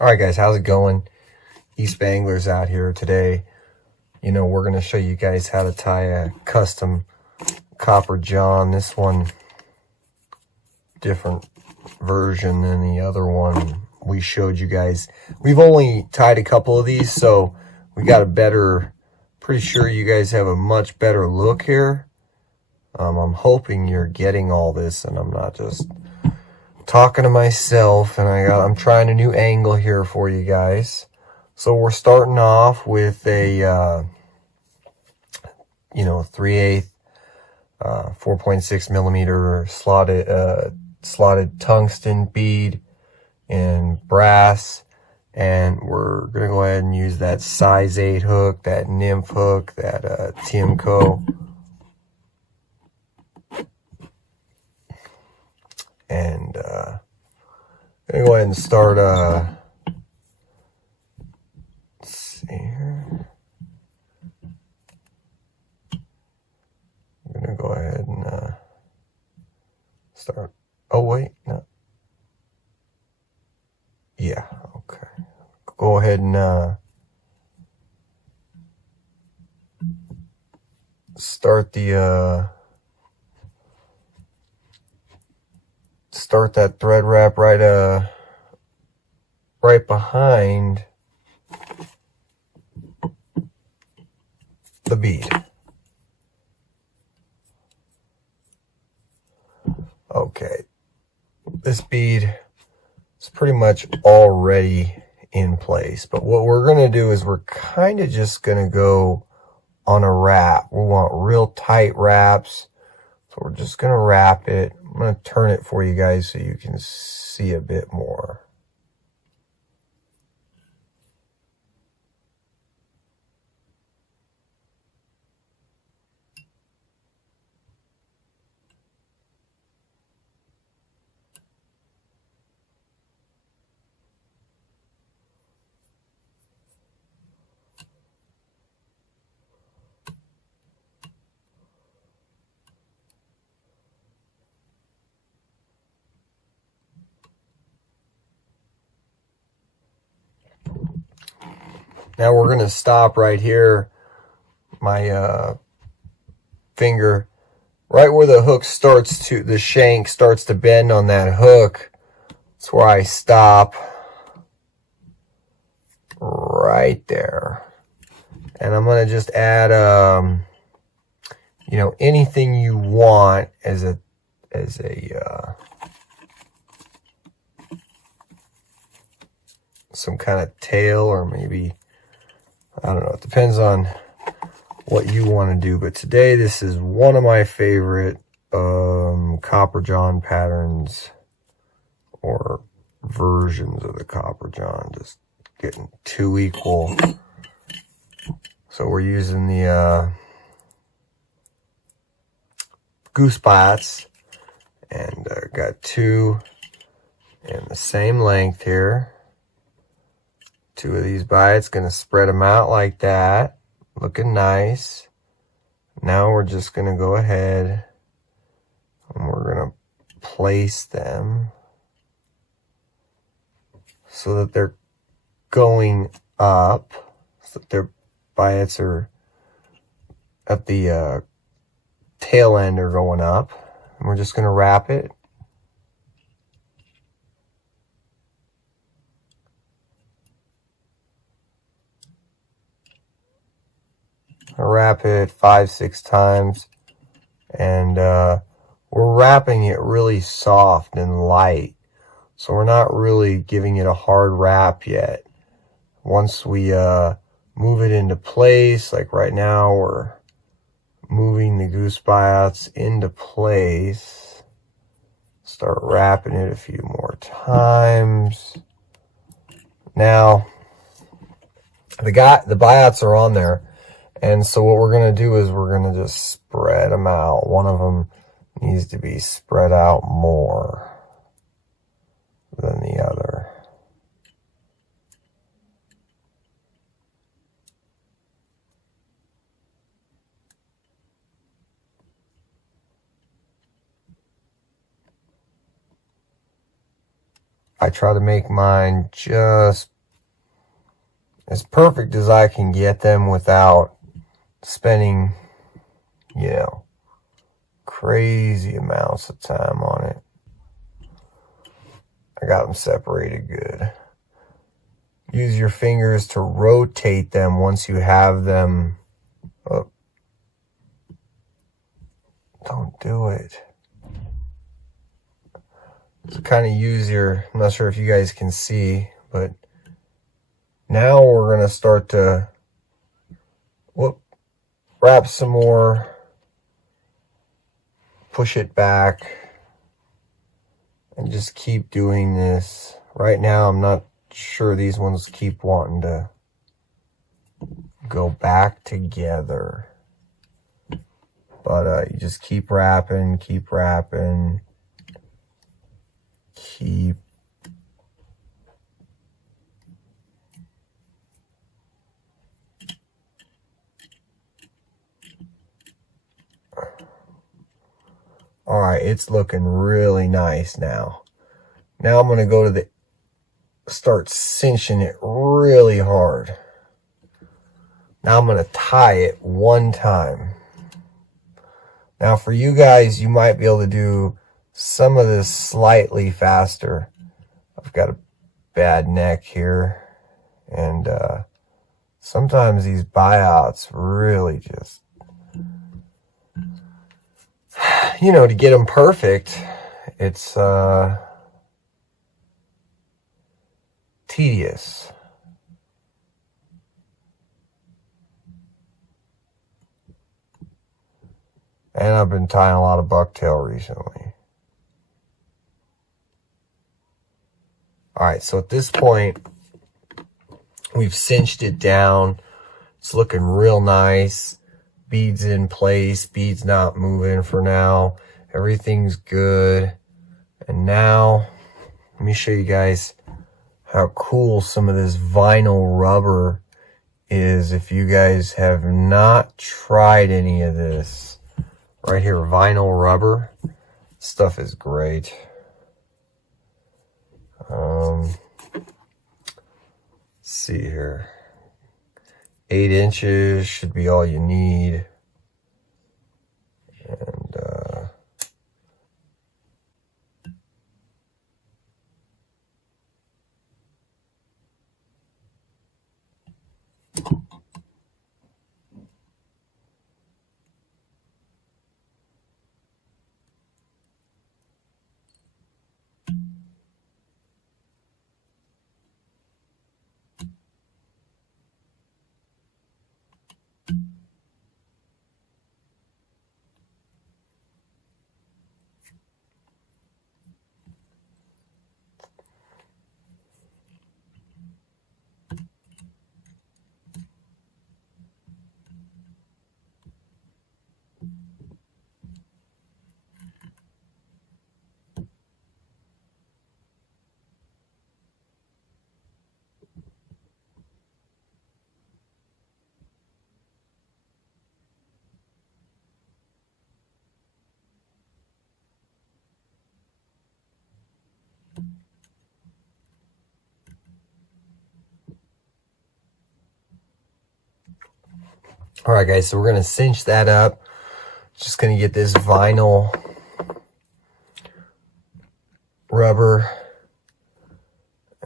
Alright guys, how's it going? Eastbayanglers out here today. We're going to show you guys how to tie a custom copper john. This one, different version than the other one we showed you guys. We've only tied a couple of these, so we got a better, pretty sure you guys have a much better look here. I'm hoping you're getting all this and I'm not just talking to myself, and I'm trying a new angle here for you guys. So we're starting off with a 3/8 4.6 millimeter slotted tungsten bead in brass, and we're gonna go ahead and use that size 8 hook, that nymph hook, that Timco. And I'm gonna go ahead and start let's see here. I'm gonna go ahead and start. Oh wait, no. Yeah, okay. Go ahead and start that thread wrap right behind the bead. Okay, this bead is pretty much already in place, but what we're going to do is we're kind of just going to go on a wrap. We want real tight wraps, so we're just going to wrap it. I'm going to turn it for you guys so you can see a bit more. Now we're going to stop right here, my finger, right where the hook starts to, the shank starts to bend on that hook. That's where I stop, right there. And I'm going to just add, anything you want as a some kind of tail, or maybe, I don't know, it depends on what you want to do. But today, this is one of my favorite copper john patterns, or versions of the copper john, just getting too equal. So we're using the goose bites, and got two in the same length here. Two of these bites, gonna spread them out like that, looking nice. Now we're just gonna go ahead and we're gonna place them so that they're going up, so that their bites are at the tail end are going up. And we're just gonna wrap it. Wrap it 5-6 times, and we're wrapping it really soft and light, so we're not really giving it a hard wrap yet. Once we move it into place, like right now we're moving the goose buyouts into place, start wrapping it a few more times. Now the buyouts are on there. And so what we're going to do is we're going to just spread them out. One of them needs to be spread out more than the other. I I try to make mine just as perfect as I can get them without spending, you know, crazy amounts of time on it. I got them separated good. Use your fingers to rotate them once you have them. Oh, don't do it. So kind of use your, I'm not sure if you guys can see, but now we're going to start to wrap some more, push it back, and just keep doing this. Right now I'm not sure these ones keep wanting to go back together. But you just keep wrapping, keep wrapping, keep. All right, it's looking really nice now. Now I'm going to go to start cinching it really hard. Now I'm going to tie it one time. Now for you guys, you might be able to do some of this slightly faster. I've got a bad neck here, and sometimes these buyouts really just, you know, to get them perfect, it's tedious. And I've been tying a lot of bucktail recently. Alright, so at this point, we've cinched it down. It's looking real nice. Beads in place. Beads not moving for now. Everything's good. And now, let me show you guys how cool some of this vinyl rubber is. If you guys have not tried any of this. Right here, vinyl rubber. Stuff is great. Let's see here. 8 inches should be all you need. And all right, guys, so we're going to cinch that up. Just going to get this vinyl rubber,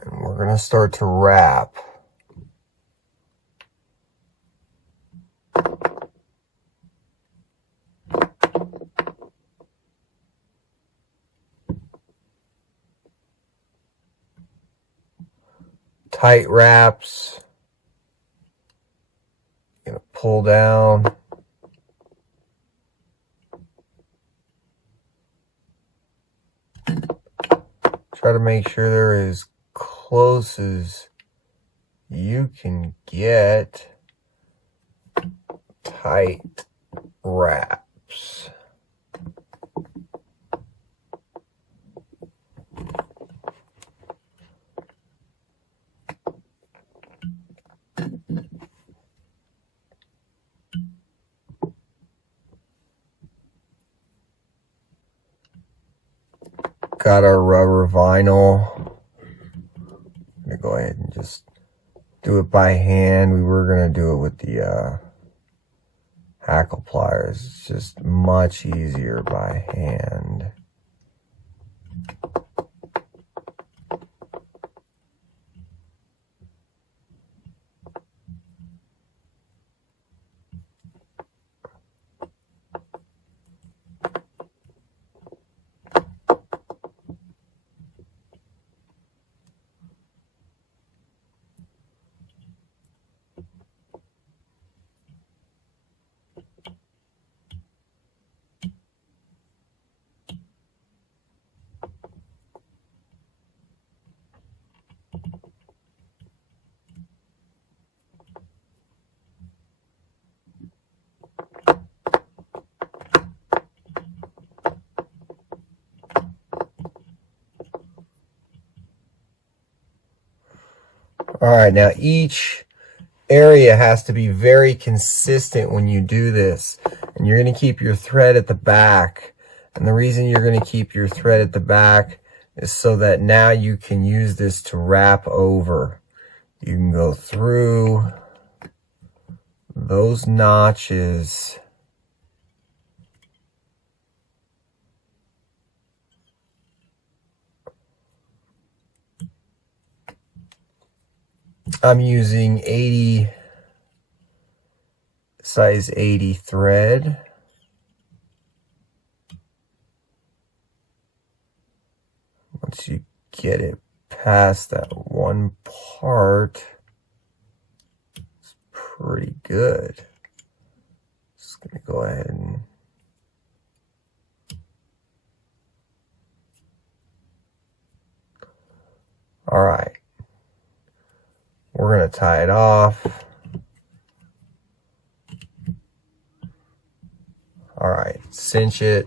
and we're going to start to wrap. Tight wraps. Gonna pull down. Try to make sure they're as close as you can get. Tight wraps. Got our rubber vinyl. ahead and just do it by hand. We were going to do it with the hackle pliers. It's just much easier by hand. All right, now each area has to be very consistent when you do this. And you're going to keep your thread at the back. And the reason you're going to keep your thread at the back is so that now you can use this to wrap over. You can go through those notches. I'm using size 80 thread. Once you get it past that one part, it's pretty good. Just gonna go ahead and all right. We're going to tie it off. All right, cinch it.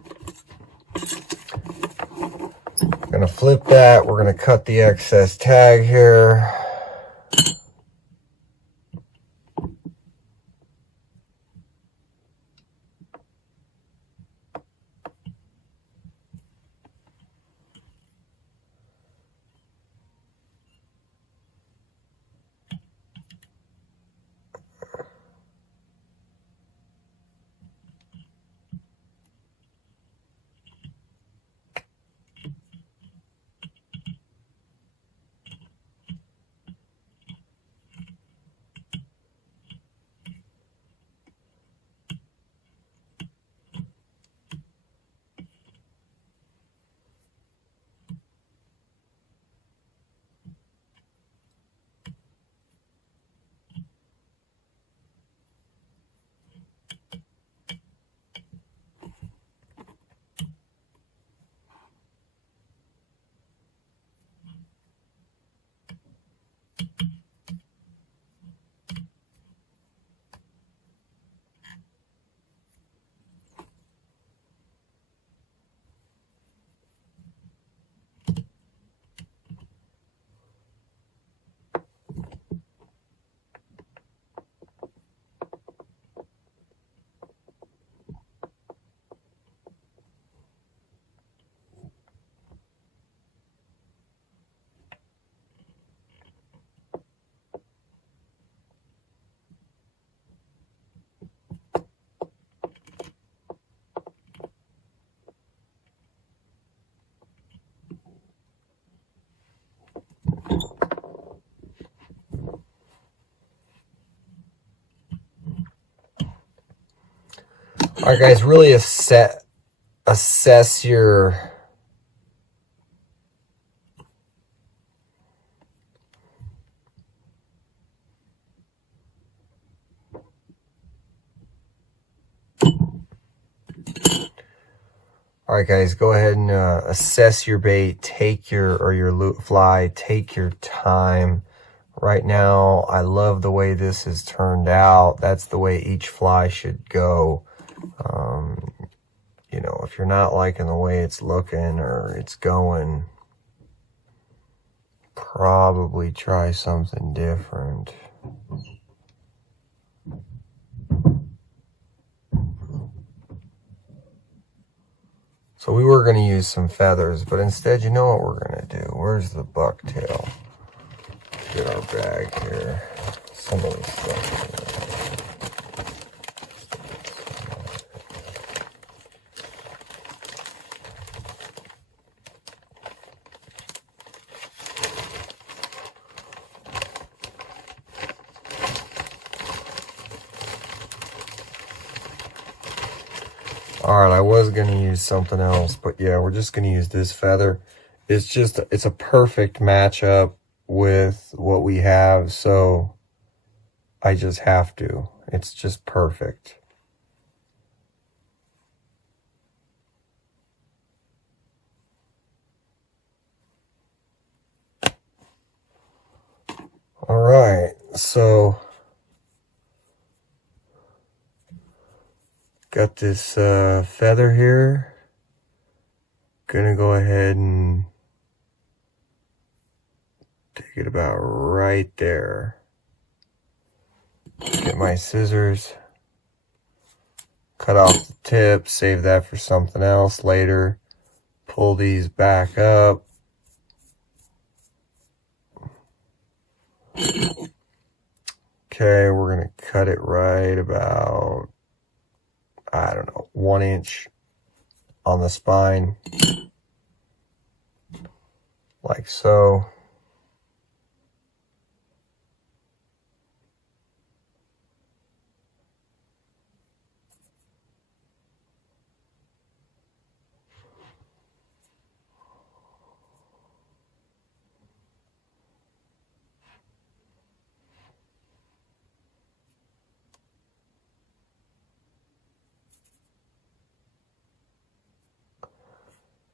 We're going to flip that. We're going to cut the excess tag here. All right, guys, really assess your all right, guys, go ahead and assess your bait. Take your fly. Take your time. Right now, I love the way this has turned out. That's the way each fly should go. You know, if you're not liking the way it's looking or it's going, probably try something different. So we were going to use some feathers, but instead, you know what we're going to do? Where's the bucktail? Get our bag here. Some of this stuff. Alright, I was going to use something else, but yeah, we're just going to use this feather. It's a perfect matchup with what we have, so I just have to. It's just perfect. Alright, so got this feather here. Gonna go ahead and take it about right there. Get my scissors. Cut off the tip, save that for something else later. Pull these back up. Okay, we're gonna cut it right about, I don't know, 1 inch on the spine. Like so.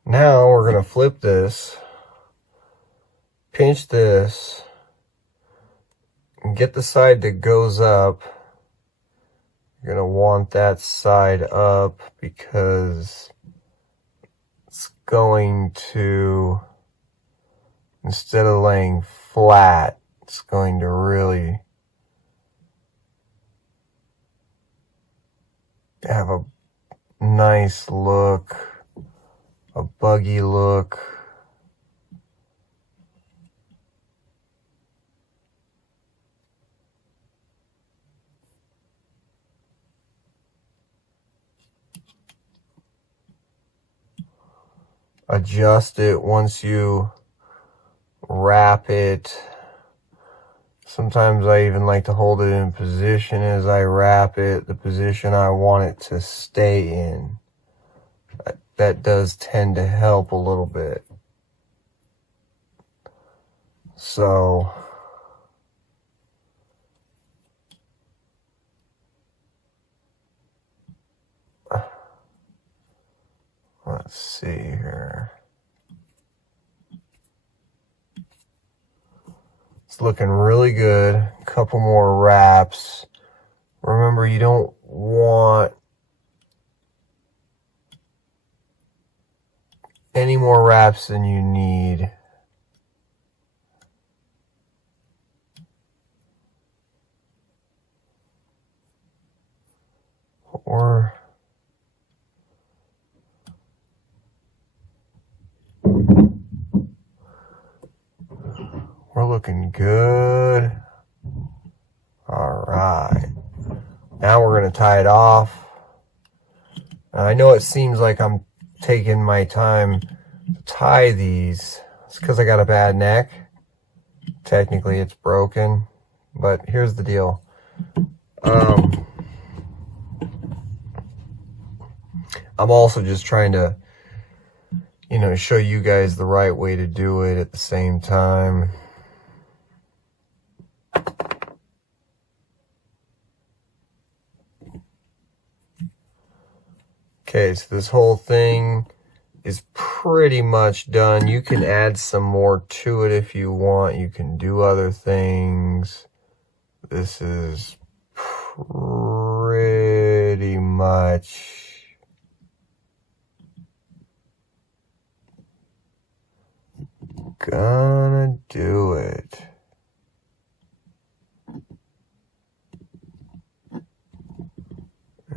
Now we're going to flip this, pinch this, and get the side that goes up. You're going to want that side up because it's going to, instead of laying flat, it's going to really have a nice look. A buggy look. Adjust it once you wrap it. Sometimes I even like to hold it in position as I wrap it, the position I want it to stay in. That does tend to help a little bit. So, let's see here. It's looking really good. A couple more wraps. Remember, you don't want any more wraps than you need. We're looking good. All right. Now we're going to tie it off. I know it seems like I'm taking my time to tie these. It's because I got a bad neck. Technically it's broken, but here's the deal. I'm also just trying to, show you guys the right way to do it at the same time. Okay, so this whole thing is pretty much done. You can add some more to it if you want. You can do other things. This is pretty much gonna do it.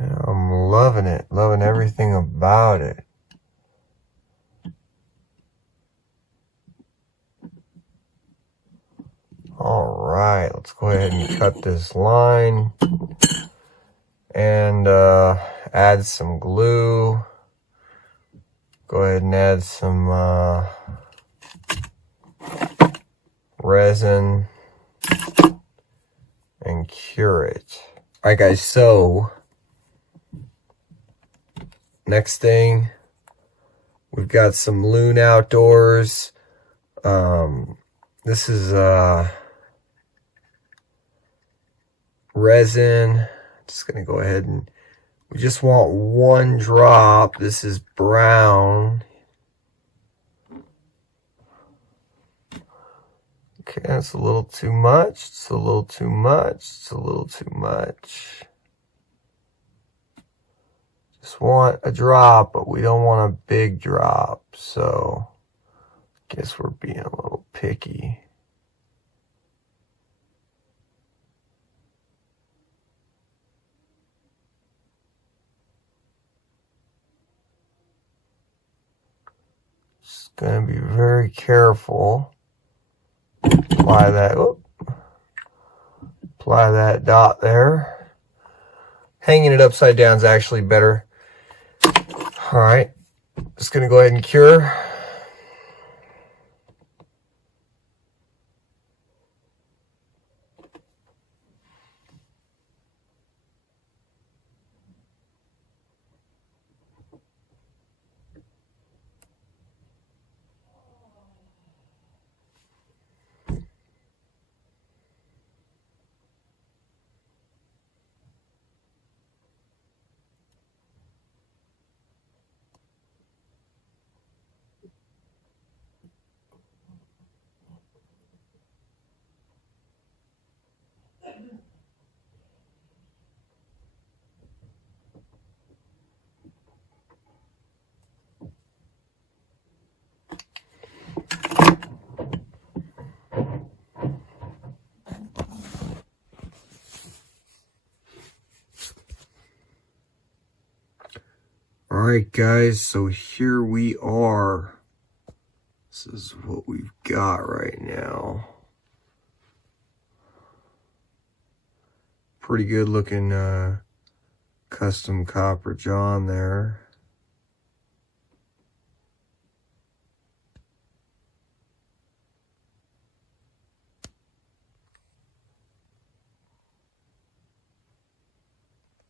I'm loving it, loving everything about it. All Let's go ahead and cut this line and add some glue. Go ahead and add some resin and cure it. All right, guys, so next thing, we've got some Loon Outdoors. This is resin. Just gonna go ahead and we just want one drop. This is brown. Okay, that's a little too much. It's a little too much. It's a little too much. Just want a drop, but we don't want a big drop. So, guess we're being a little picky. Just gonna be very careful. Apply that dot there. Hanging it upside down is actually better. All right, just gonna go ahead and cure. Alright guys, so here we are. This is what we've got right now. Pretty good looking custom copper john there.